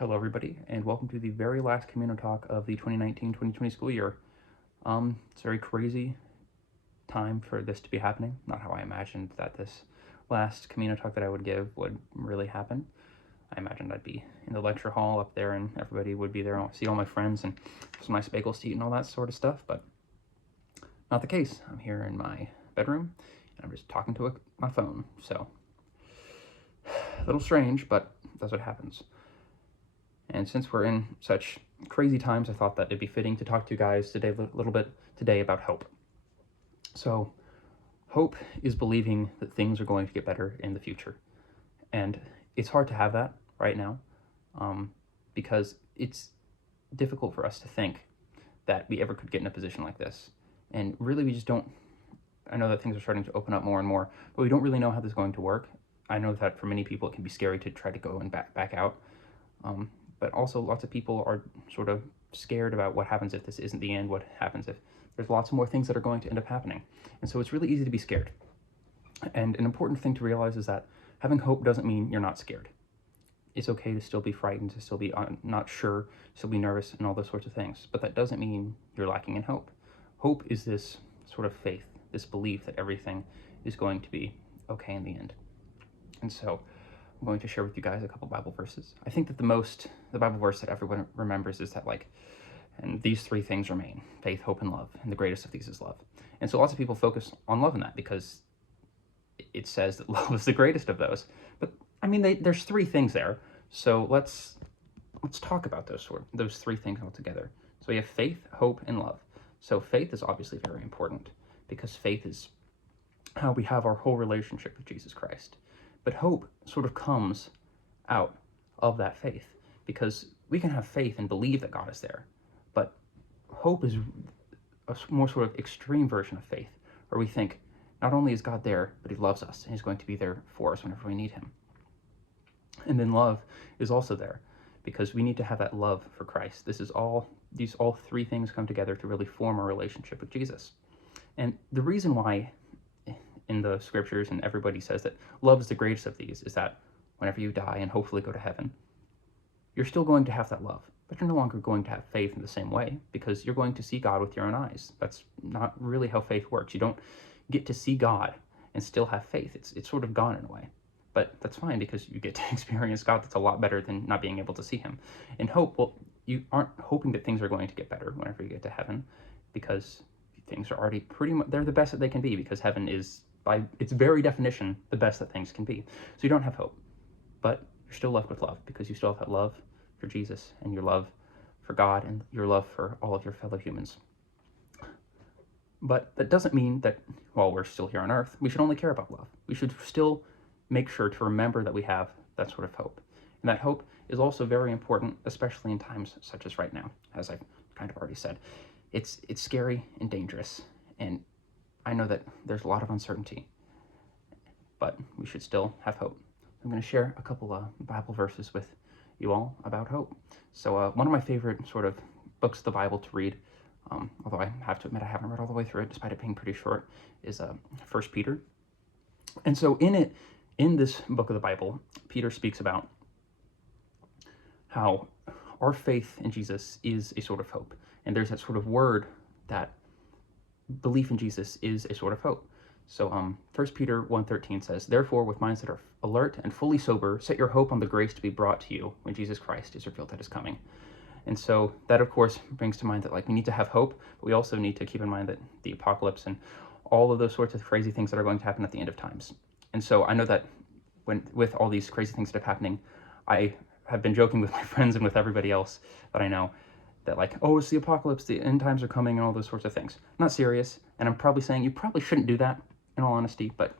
Hello, everybody, and welcome to the very last Camino Talk of the 2019-2020 school year. It's a very crazy time for this to be happening. Not how I imagined that this last Camino Talk that I would give would really happen. I imagined I'd be in the lecture hall up there and everybody would be there and I'll see all my friends and some nice bagels to eat and all that sort of stuff, but not the case. I'm here in my bedroom and I'm just talking to my phone, so a little strange, but that's what happens. And since we're in such crazy times, I thought that it'd be fitting to talk to you guys today a little bit today about hope. So, hope is believing that things are going to get better in the future. And it's hard to have that right now because it's difficult for us to think that we ever could get in a position like this. And really, we just don't. I know that things are starting to open up more and more, but we don't really know how this is going to work. I know that for many people, it can be scary to try to go and back out. But also lots of people are sort of scared about what happens if this isn't the end, what happens if there's lots more things that are going to end up happening. And so it's really easy to be scared. And an important thing to realize is that having hope doesn't mean you're not scared. It's okay to still be frightened, to still be not sure, still be nervous, and all those sorts of things. But that doesn't mean you're lacking in hope. Hope is this sort of faith, this belief that everything is going to be okay in the end. And so I'm going to share with you guys a couple Bible verses. I think that the Bible verse that everyone remembers is that and these three things remain: faith, hope, and love. And the greatest of these is love. And so lots of people focus on love in that because it says that love is the greatest of those. But I mean, there's three things there. So let's talk about those three things all together. So we have faith, hope, and love. So faith is obviously very important because faith is how we have our whole relationship with Jesus Christ. But hope sort of comes out of that faith because we can have faith and believe that God is there. But hope is a more sort of extreme version of faith where we think not only is God there, but he loves us and he's going to be there for us whenever we need him. And then love is also there because we need to have that love for Christ. These all three things come together to really form a relationship with Jesus. And the reason why in the scriptures and everybody says that love is the greatest of these is that whenever you die and hopefully go to heaven, you're still going to have that love, but you're no longer going to have faith in the same way because you're going to see God with your own eyes. That's not really how faith works. You don't get to see God and still have faith. It's sort of gone in a way, but that's fine because you get to experience God. That's a lot better than not being able to see him. And hope, well, you aren't hoping that things are going to get better whenever you get to heaven because things are already pretty much, they're the best that they can be because heaven is, by its very definition, the best that things can be. So you don't have hope, but you're still left with love because you still have that love for Jesus and your love for God and your love for all of your fellow humans. But that doesn't mean that while we're still here on earth, we should only care about love. We should still make sure to remember that we have that sort of hope. And that hope is also very important, especially in times such as right now, as I've kind of already said. It's scary and dangerous, and I know that there's a lot of uncertainty, but we should still have hope. I'm going to share a couple of Bible verses with you all about hope. So one of my favorite sort of books of the Bible to read, although I have to admit I haven't read all the way through it, despite it being pretty short, is 1 Peter. And so in this book of the Bible, Peter speaks about how our faith in Jesus is a sort of hope. And there's that sort of word that belief in Jesus is a sort of hope. So 1 Peter 1:13 says, "Therefore, with minds that are alert and fully sober, set your hope on the grace to be brought to you when Jesus Christ is revealed at his coming." And so that, of course, brings to mind that we need to have hope, but we also need to keep in mind that the apocalypse and all of those sorts of crazy things that are going to happen at the end of times. And so I know that with all these crazy things that are happening, I have been joking with my friends and with everybody else that I know that oh, it's the apocalypse, the end times are coming, and all those sorts of things. I'm not serious, and I'm probably saying you probably shouldn't do that, in all honesty, but,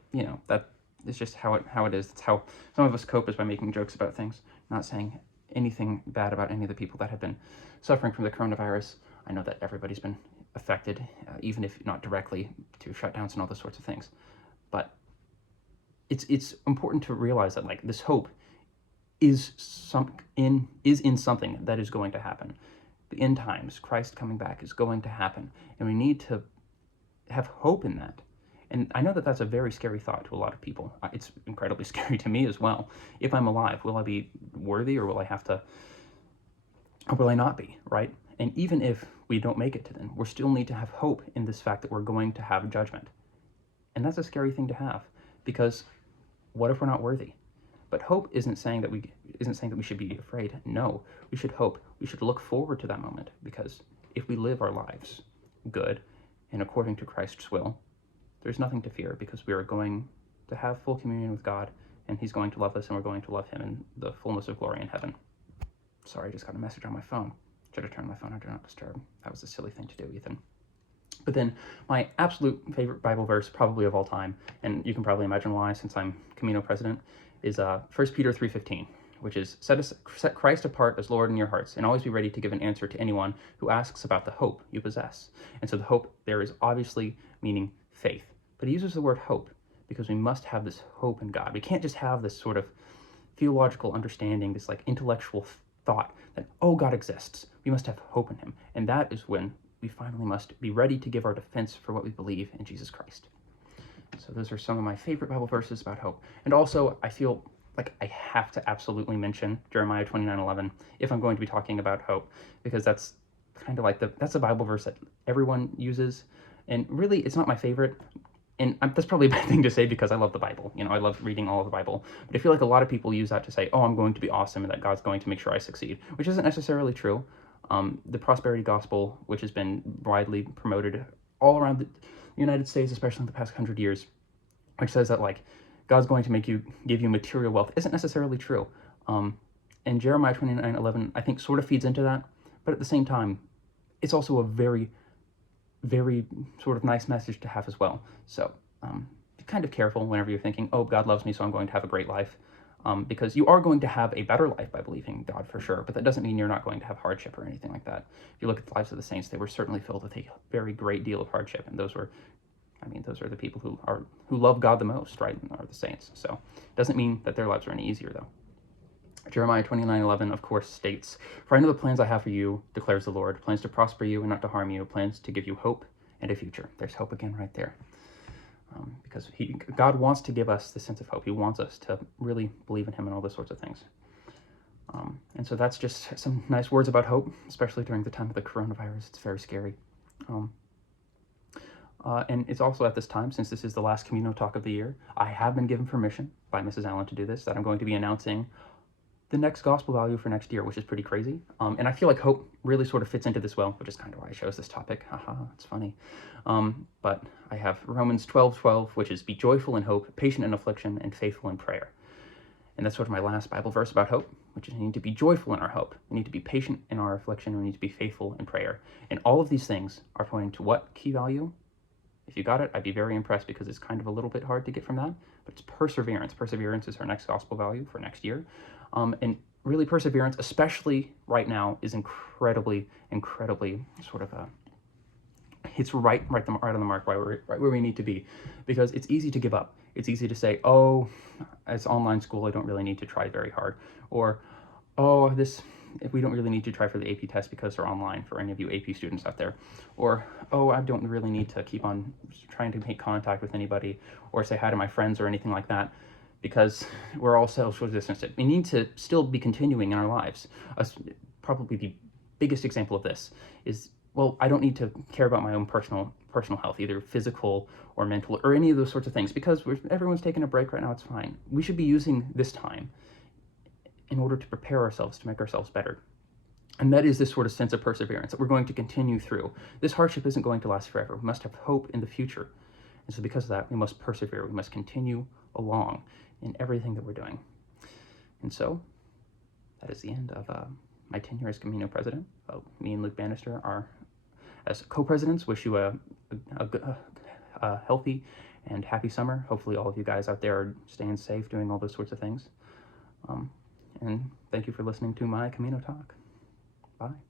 that is just how it is. It's how some of us cope, is by making jokes about things, not saying anything bad about any of the people that have been suffering from the coronavirus. I know that everybody's been affected, even if not directly, to shutdowns and all those sorts of things. But it's important to realize that this hope is in something that is going to happen. The end times, Christ coming back, is going to happen, and we need to have hope in that. And I know that that's a very scary thought to a lot of people. It's incredibly scary to me as well. If I'm alive, will I be worthy, or will I have to or will I not be, right? And even if we don't make it to then, we still need to have hope in this fact that we're going to have judgment. And that's a scary thing to have, because what if we're not worthy? But hope isn't saying that we should be afraid. No, we should hope. We should look forward to that moment, because if we live our lives good and according to Christ's will, there's nothing to fear, because we are going to have full communion with God, and he's going to love us, and we're going to love him in the fullness of glory in heaven. Sorry, I just got a message on my phone. Should have turned my phone on Do Not Disturb. That was a silly thing to do, Ethan. But then my absolute favorite Bible verse, probably of all time, and you can probably imagine why since I'm Camino president, is 1 Peter 3:15, which is, set Christ apart as Lord in your hearts, and always be ready to give an answer to anyone who asks about the hope you possess. And so the hope there is obviously meaning faith. But he uses the word hope because we must have this hope in God. We can't just have this sort of theological understanding, this like intellectual thought that, oh, God exists. We must have hope in him. And that is when we finally must be ready to give our defense for what we believe in Jesus Christ. So those are some of my favorite Bible verses about hope. And also, I feel like I have to absolutely mention Jeremiah 29:11 if I'm going to be talking about hope, because that's kind of like that's a Bible verse that everyone uses. And really, it's not my favorite. And that's probably a bad thing to say because I love the Bible. You know, I love reading all of the Bible. But I feel like a lot of people use that to say, oh, I'm going to be awesome and that God's going to make sure I succeed, which isn't necessarily true. The prosperity gospel, which has been widely promoted all around the United States, especially in the past 100 years, which says that, like, God's going to give you material wealth, isn't necessarily true. And Jeremiah 29:11, I think, sort of feeds into that. But at the same time, it's also a very, very sort of nice message to have as well. So be kind of careful whenever you're thinking, oh, God loves me, so I'm going to have a great life. Because you are going to have a better life by believing God for sure, but that doesn't mean you're not going to have hardship or anything like that. If you look at the lives of the saints, they were certainly filled with a very great deal of hardship, and those are the people who love God the most, right, are the saints. So it doesn't mean that their lives are any easier, though. Jeremiah 29:11, of course, states, "For I know the plans I have for you, declares the Lord, plans to prosper you and not to harm you, plans to give you hope and a future." There's hope again right there. Because God wants to give us this sense of hope. He wants us to really believe in him and all those sorts of things. And so that's just some nice words about hope, especially during the time of the coronavirus. It's very scary. And it's also at this time, since this is the last Camino Talk of the year, I have been given permission by Mrs. Allen to do this, that I'm going to be announcing the next gospel value for next year, which is pretty crazy. And I feel like hope really sort of fits into this well, which is kind of why I chose this topic. Haha, it's funny. But I have Romans 12:12, which is, be joyful in hope, patient in affliction, and faithful in prayer. And that's sort of my last Bible verse about hope, which is we need to be joyful in our hope. We need to be patient in our affliction. We need to be faithful in prayer. And all of these things are pointing to what key value? If you got it, I'd be very impressed, because it's kind of a little bit hard to get from that, but it's perseverance. Perseverance is our next gospel value for next year. And really, perseverance, especially right now, is incredibly sort of it's right on the mark, right where we need to be, because it's easy to give up. It's easy to say, oh, it's online school, I don't really need to try very hard, or oh, we don't really need to try for the AP test because they're online, for any of you AP students out there, or oh, I don't really need to keep on trying to make contact with anybody or say hi to my friends or anything like that, because we're all social distanced. We need to still be continuing in our lives. Probably the biggest example of this is, well, I don't need to care about my own personal health, either physical or mental or any of those sorts of things, because everyone's taking a break right now. It's fine. We should be using this time in order to prepare ourselves, to make ourselves better. And that is this sort of sense of perseverance that we're going to continue through. This hardship isn't going to last forever. We must have hope in the future. And so because of that, we must persevere. We must continue along in everything that we're doing. And so that is the end of my tenure as Camino president. Me and Luke Bannister are, as co-presidents, wish you a healthy and happy summer. Hopefully all of you guys out there are staying safe, doing all those sorts of things. And thank you for listening to my Camino Talk. Bye.